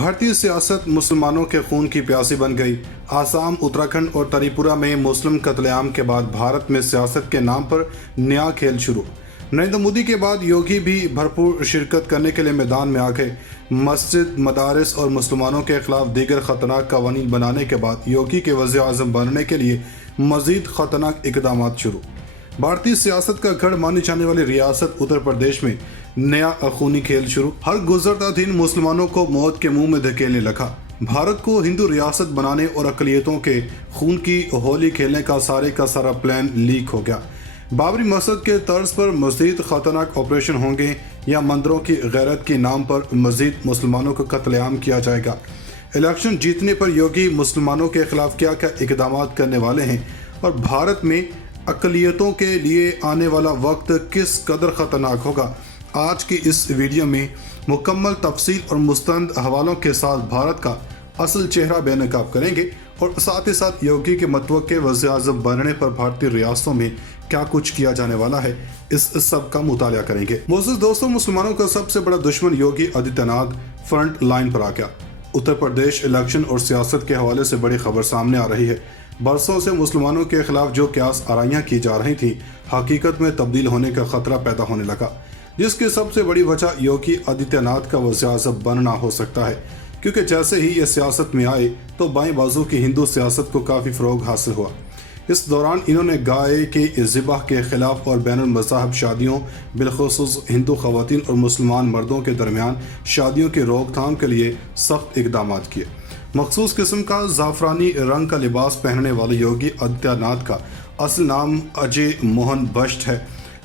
भारतीय सियासत मुसलमानों के खून की प्यासी बन गई। आसाम, उत्तराखंड और त्रिपुरा में मुस्लिम कत्लेआम के बाद भारत में सियासत के नाम पर नया खेल शुरू। नरेंद्र मोदी के बाद योगी भी भरपूर शिरकत करने के लिए मैदान में आ गए। मस्जिद, मदारिस और मुसलमानों के खिलाफ दीगर खतरनाक कवानीन बनाने के बाद योगी के वज़ीर आज़म बनने के लिए मजीद खतरनाक इकदाम शुरू। भारतीय सियासत का गढ़ मानी जाने वाली रियासत उत्तर प्रदेश में नया खूनी खेल शुरू। हर गुजरता दिन मुसलमानों को मौत के मुंह में धकेलने लगा। भारत को हिंदू रियासत बनाने और अक़लियतों के खून की होली खेलने का सारा प्लान लीक हो गया। बाबरी मस्जिद के तर्ज पर मजीद खतरनाक ऑपरेशन होंगे या मंदिरों की गैरत के नाम पर मजीद मुसलमानों को कत्लेआम किया जाएगा। इलेक्शन जीतने पर योगी मुसलमानों के खिलाफ क्या क्या इकदाम करने वाले हैं और भारत में अक़लियतों के लिए आने वाला वक्त किस कदर ख़तरनाक होगा, आज की इस वीडियो में मुकम्मल तफसील और मुस्तंद हवालों के साथ भारत का असल चेहरा बेनकाब करेंगे और साथ ही साथ योगी के मतवक्के वज़ीर आज़म बनने पर भारतीय रियासतों में क्या कुछ किया जाने वाला है, इस सब का मुतालिया करेंगे। मोअज़्ज़िज़ दोस्तों, मुसलमानों का सबसे बड़ा दुश्मन योगी आदित्यनाथ फ्रंट लाइन पर आ गया। उत्तर प्रदेश इलेक्शन और सियासत के हवाले से बड़ी खबर सामने आ रही है। बरसों से मुसलमानों के खिलाफ जो क्यास आराइयाँ की जा रही थी, हकीकत में तब्दील होने का खतरा पैदा होने लगा, जिसकी सबसे बड़ी वजह योगी आदित्यनाथ का वज़ीर आज़म बनना हो सकता है, क्योंकि जैसे ही ये सियासत में आए तो बाएं बाजू की हिंदू सियासत को काफ़ी फ़रोग हासिल हुआ। इस दौरान इन्होंने गाय के ज़िबाह के ख़िलाफ़ और बैनुल मज़ाहब शादियों, बिलख़ुसूस हिंदू ख़वातीन और मुसलमान मर्दों के दरमियान शादियों की रोकथाम के लिए सख्त इक़दाम किए। मखसूस किस्म का ज़ाफ़रानी रंग का लिबास पहनने वाले योगी आदित्यनाथ का असल नाम अजय मोहन बष्ट है,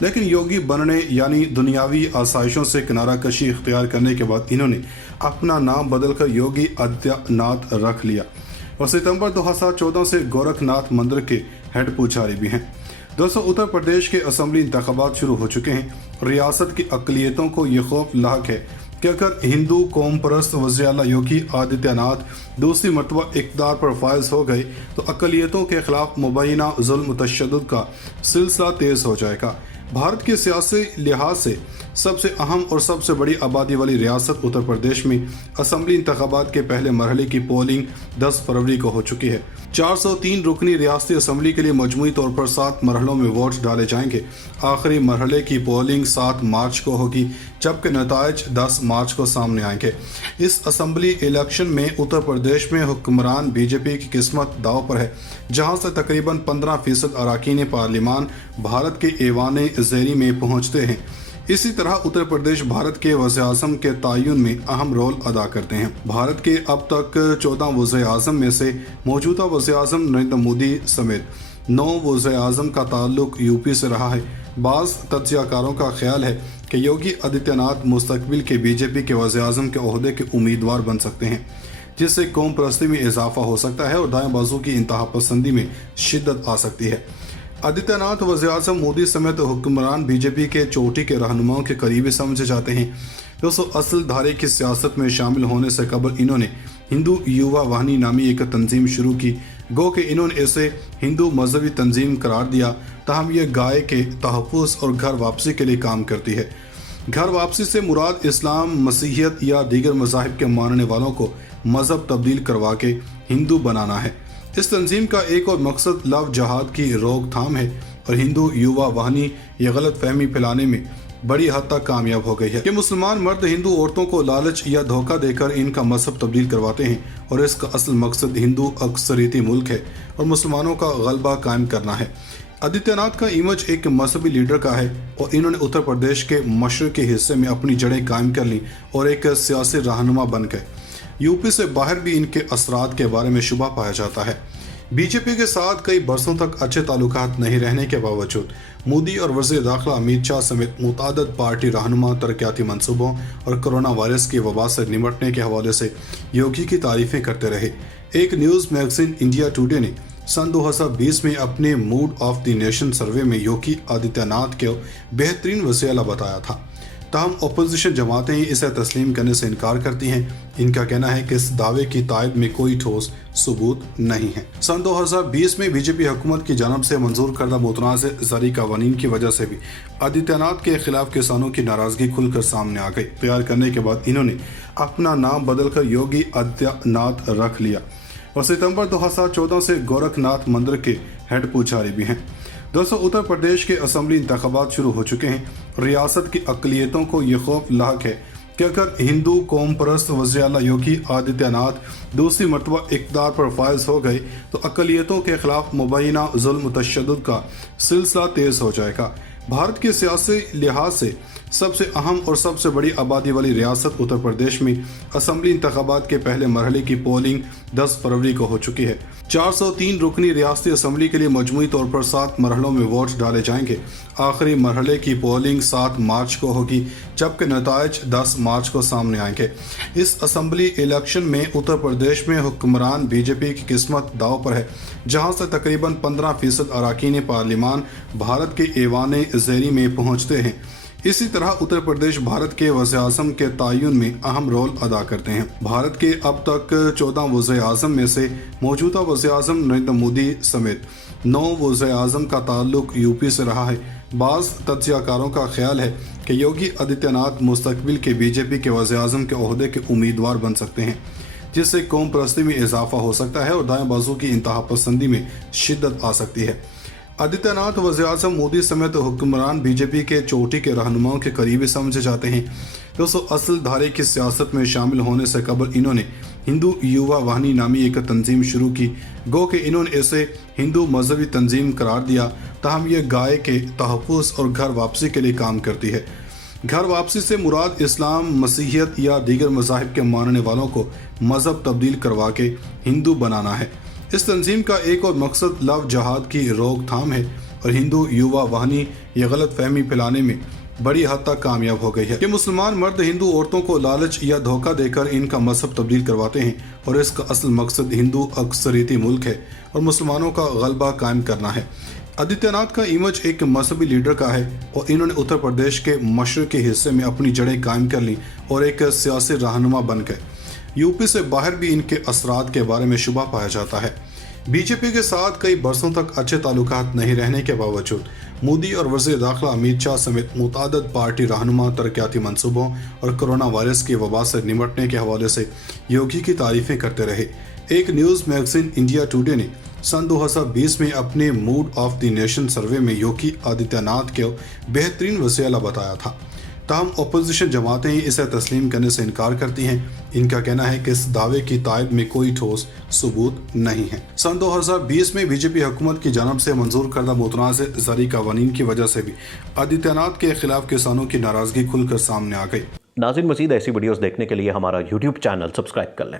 लेकिन योगी बनने यानी दुनियावी आसाइशों से किनारा कशी इख्तियार करने के बाद इन्होंने अपना नाम बदलकर योगी आदित्यनाथ रख लिया और सितंबर 2014 से गोरखनाथ मंदिर के हेड पुजारी भी हैं। दोस्तों, उत्तर प्रदेश के असम्बली इंतखाबात शुरू हो चुके हैं। रियासत की अक़लियतों को ये खौफ लाक है कि अगर हिंदू कौम परस्त वज़ीर आला योगी आदित्यनाथ दूसरी मरतबा इक़्तिदार पर फायज हो गए तो अक़लियतों के खिलाफ मुबैना ज़ुल्म तशद्दुद का सिलसिला तेज़ हो जाएगा। भारत के सियासी लिहाज से सबसे अहम और सबसे बड़ी आबादी वाली रियासत उत्तर प्रदेश में असम्बली इंतखाबात के पहले मरहले की पोलिंग 10 फरवरी को हो चुकी है। 403 रुकनी रियासती असम्बली के लिए मजमूई तौर पर 7 मरहलों में वोट डाले जाएंगे। आखिरी मरहले की पोलिंग 7 मार्च को होगी, जबकि नताइज 10 मार्च को सामने आएंगे। इस असम्बली इलेक्शन में उत्तर प्रदेश में हुक्मरान बीजेपी की किस्मत दाव पर है, जहां से तकरीबन 15% अरकान पार्लिमान भारत के ऐवान ज़ेरी में पहुंचते हैं। इसी तरह उत्तर प्रदेश भारत के वज़ीर आज़म के तयन में अहम रोल अदा करते हैं। भारत के अब तक 14 वज़ीर आज़म में से मौजूदा वज़ीर आज़म नरेंद्र मोदी समेत 9 वज़ीर आज़म का ताल्लुक यूपी से रहा है। बाज़ तज्ज़ियाकारों का ख्याल है कि योगी आदित्यनाथ मुस्तकबिल के बीजेपी के वज़ीर आज़म के ओहदे के उम्मीदवार बन सकते हैं, जिससे कौम परस्ती में इजाफा हो सकता है और दाएं बाजू की इंतहा पसंदी में शिद्दत आ सकती है। आदित्यनाथ वज़ीर आज़म मोदी समेत हुक्मरान बीजेपी के चोटी के रहनुमाओं के करीबी समझे जाते हैं। दोस्तों, असल धारे की सियासत में शामिल होने से कबल इन्होंने हिंदू युवा वाहिनी नामी एक तंजीम शुरू की। गो कि इन्होंने इसे हिंदू मजहबी तंजीम करार दिया, ताहम यह गाय के तहफ़्फ़ुज़ और घर वापसी के लिए काम करती है। घर वापसी से मुराद इस्लाम, मसीहियत या दीगर मज़ाहिब के मानने वालों को मज़हब तब्दील करवा के हिंदू बनाना है। इस तंजीम का एक और मकसद लव जहाद की रोकथाम है और हिंदू युवा वाहिनी ये गलत फहमी फैलाने में बड़ी हद तक कामयाब हो गई है कि मुसलमान मर्द हिंदू औरतों को लालच या धोखा देकर इनका मजहब तब्दील करवाते हैं और इसका असल मकसद हिंदू अक्सरियती मुल्क है और मुसलमानों का गलबा कायम करना है। आदित्यनाथ का इमेज एक मजहबी लीडर का है और इन्होंने उत्तर प्रदेश के मशरक़ी हिस्से में अपनी जड़ें कायम कर ली और एक सियासी रहनुमा बन गए। यूपी से बाहर भी इनके असरात के बारे में शुबा पाया जाता है। बीजेपी के साथ कई बरसों तक अच्छे ताल्लुकात नहीं रहने के बावजूद मोदी और वज़ीर दाखिला अमित शाह समेत मुतादद पार्टी रहनुमा तरक्याती मंसूबों और कोरोना वायरस की वबा से निमटने के हवाले से योगी की तारीफ़ें करते रहे। एक न्यूज़ मैगज़ीन इंडिया टुडे ने सन 2020 में अपने मूड ऑफ द नेशन सर्वे में योगी आदित्यनाथ को बेहतरीन वज़ीर आला बताया था। तहम अपोजिशन जमातें इसे तस्लीम करने से इनकार करती हैं। इनका कहना है कि इस दावे की तायद में कोई ठोस सबूत नहीं है। सन 2020 में बीजेपी हुकूमत की जानब से मंजूर करदा मुतनाज़ ज़रई कवानीन की वजह से भी आदित्यनाथ के खिलाफ किसानों की नाराजगी खुलकर सामने आ गई। तैयार करने के बाद इन्होंने अपना नाम बदलकर योगी आदित्यनाथ रख लिया और सितंबर 2014 से गोरखनाथ मंदिर के हेड पुजारी भी हैं। दोस्तों, उत्तर प्रदेश के असम्बली इंतखाबात शुरू हो चुके हैं। रियासत की अक़लियतों को ये खौफ लाक है कि अगर हिंदू कौम परस्त वज़ीर आला योगी आदित्यनाथ दूसरी मरतबा इक़्तिदार पर फायज हो गए तो अक़लियतों के खिलाफ मुबैना ज़ुल्म तशद्दुद का सिलसिला तेज़ हो जाएगा। भारत के सियासी लिहाज से सबसे अहम और सबसे बड़ी आबादी वाली रियासत उत्तर प्रदेश में असम्बली इंतखाबात के पहले मरहले की पोलिंग 10 फरवरी को हो चुकी है। 403 रुकनी रियासती असम्बली के लिए मजमूई तौर पर 7 मरहलों में वोट डाले जाएंगे। आखिरी मरहले की पोलिंग 7 मार्च को होगी, जबकि नताइज 10 मार्च को सामने आएंगे। इस असम्बली इलेक्शन में उत्तर प्रदेश में हुक्मरान बीजेपी की किस्मत दाव पर है, जहां से तकरीबन 15% अरकान पार्लिमान भारत के ऐवान ज़ेरी में पहुंचते हैं। इसी तरह उत्तर प्रदेश भारत के वज़ीर-ए-आज़म के तयन में अहम रोल अदा करते हैं। भारत के अब तक 14 वज़ीर-ए-आज़म में से मौजूदा वज़ीर-ए-आज़म नरेंद्र मोदी समेत 9 वज़ीर-ए-आज़म का ताल्लुक यूपी से रहा है। बाज़ तज्ज़ियाकारों का ख्याल है कि योगी आदित्यनाथ मुस्तकबिल के बीजेपी के वज़ीर-ए-आज़म के ओहदे के उम्मीदवार बन सकते हैं, जिससे कौम परस्ती में इजाफा हो सकता है और दाएं बाजू की इंतहा पसंदी में शिद्दत आ सकती है। आदित्यनाथ वज़ीर-ए-आज़म मोदी समेत हुक्मरान बीजेपी के चोटी के रहनुमाओं के करीबी समझे जाते हैं। दोस्तों, असल धारे की सियासत में शामिल होने से कबल इन्होंने हिंदू युवा वाहिनी नामी एक तंजीम शुरू की। गो कि इन्होंने इसे हिंदू मजहबी तंजीम करार दिया, ताहम यह गाय के तहफ़्फ़ुज़ और घर वापसी के लिए काम करती है। घर वापसी से मुराद इस्लाम, मसीहियत या दीगर मज़ाहिब के मानने वालों को मज़हब तब्दील करवा के हिंदू बनाना है। इस तंजीम का एक और मकसद लव जहाद की रोकथाम है और हिंदू युवा वाहिनी यह गलत फहमी फैलाने में बड़ी हद तक कामयाब हो गई है कि मुसलमान मर्द हिंदू औरतों को लालच या धोखा देकर इनका मजहब तब्दील करवाते हैं और इसका असल मकसद हिंदू अक्सरियती मुल्क है और मुसलमानों का गलबा कायम करना है। आदित्यनाथ का इमेज एक मजहबी लीडर का है और इन्होंने उत्तर प्रदेश के मशरक़ी हिस्से में अपनी जड़ें कायम कर ली और एक सियासी रहनुमा बन गए। यूपी से बाहर भी इनके असरात के बारे में शुबा पाया जाता है। बीजेपी के साथ कई बरसों तक अच्छे ताल्लुकात नहीं रहने के बावजूद मोदी और वज़ीर दाखिला अमित शाह समेत मुतादद पार्टी रहनुमा तरक्याती मंसूबों और कोरोना वायरस की वबा से निपटने के हवाले से योगी की तारीफें करते रहे। एक न्यूज़ मैगजीन इंडिया टुडे ने सन 2020 में अपने मूड ऑफ द नेशन सर्वे में योगी आदित्यनाथ को बेहतरीन वज़ीर आला बताया था। तहम अपोजिशन जमातें इसे तस्लीम करने से इनकार करती हैं। इनका कहना है कि इस दावे की तायद में कोई ठोस सबूत नहीं है। सन 2020 में बीजेपी हुकूमत की जानब से मंजूर करदा मुतनाज़ ज़रई कवानीन की वजह से भी आदित्यनाथ के खिलाफ किसानों की नाराजगी खुलकर सामने आ गई। नाज़रीन, मज़ीद ऐसी वीडियोस देखने के लिए हमारा YouTube चैनल सब्सक्राइब कर लें।